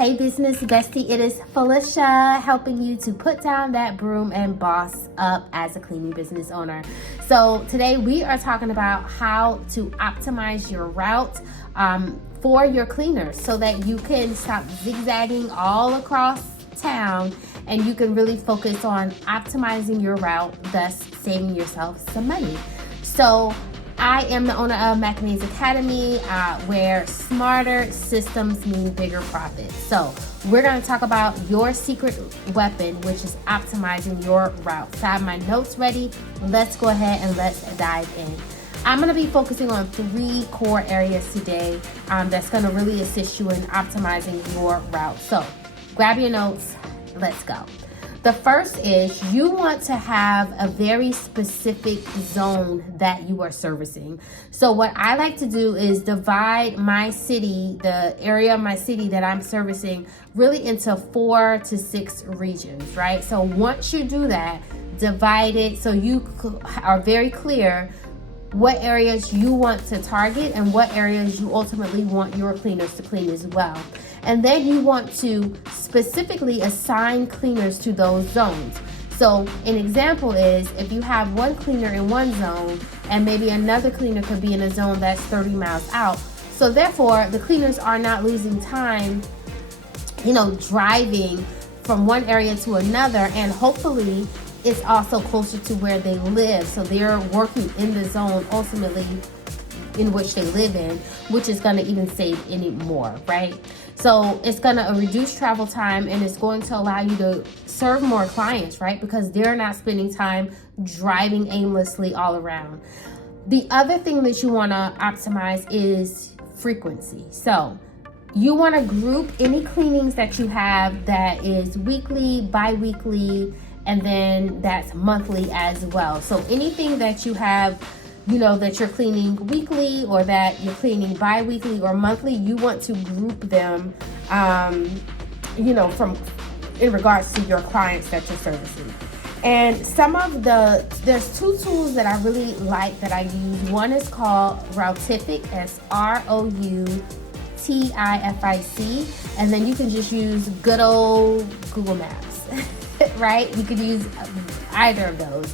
Hey business bestie, it is Felicia helping you to put down that broom and boss up as a cleaning business owner. So today we are talking about how to optimize your route for your cleaners so that you can stop zigzagging all across town and you can really focus on optimizing your route, thus saving yourself some money. So I am the owner of Macamaze Academy, where smarter systems mean bigger profits. So we're going to talk about your secret weapon, which is optimizing your route. So I have my notes ready. Let's go ahead and let's dive in. I'm going to be focusing on 3 core areas today that's going to really assist you in optimizing your route. So grab your notes. Let's go. The first is you want to have a very specific zone that you are servicing. So what I like to do is divide my city, the area of my city that I'm servicing, really into 4 to 6 regions, right? So once you do that, divide it so you are very clear what areas you want to target and what areas you ultimately want your cleaners to clean as well. And then you want to specifically assign cleaners to those zones. So an example is if you have one cleaner in one zone and maybe another cleaner could be in a zone that's 30 miles out. So therefore the cleaners are not losing time, driving from one area to another, and hopefully it's also closer to where they live. So they're working in the zone ultimately in which they live in, which is going to even save any more, right? So it's going to reduce travel time and it's going to allow you to serve more clients, right? Because they're not spending time driving aimlessly all around. The other thing that you want to optimize is frequency. So you want to group any cleanings that you have that is weekly, bi-weekly, and then that's monthly as well. So anything that you have that you're cleaning weekly or that you're cleaning bi-weekly or monthly, you want to group them, from in regards to your clients that you're servicing. And there's 2 tools that I really like that I use. One is called Routific, Routiffic, and then you can just use good old Google Maps, right? You could use either of those.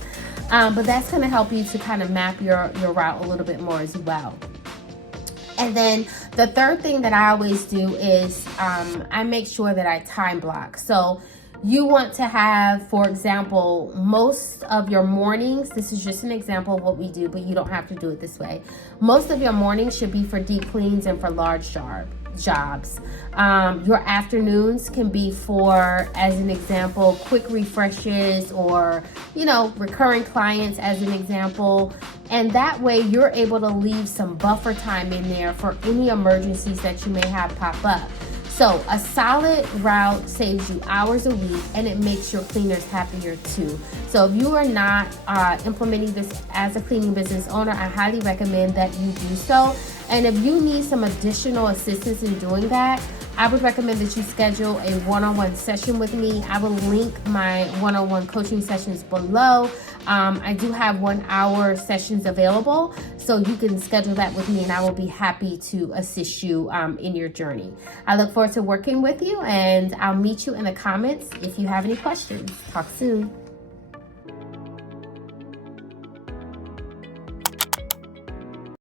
But that's going to help you to kind of map your route a little bit more as well. And then the third thing that I always do is I make sure that I time block. So you want to have, for example, most of your mornings, this is just an example of what we do, but you don't have to do it this way. Most of your mornings should be for deep cleans and for large jobs. Your afternoons can be for, as an example, quick refreshes or, recurring clients as an example. And that way you're able to leave some buffer time in there for any emergencies that you may have pop up. So a solid route saves you hours a week and it makes your cleaners happier too. So if you are not implementing this as a cleaning business owner, I highly recommend that you do so. And if you need some additional assistance in doing that, I would recommend that you schedule a one-on-one session with me. I will link my one-on-one coaching sessions below. I do have 1-hour sessions available, so you can schedule that with me and I will be happy to assist you in your journey. I look forward to working with you and I'll meet you in the comments if you have any questions. Talk soon.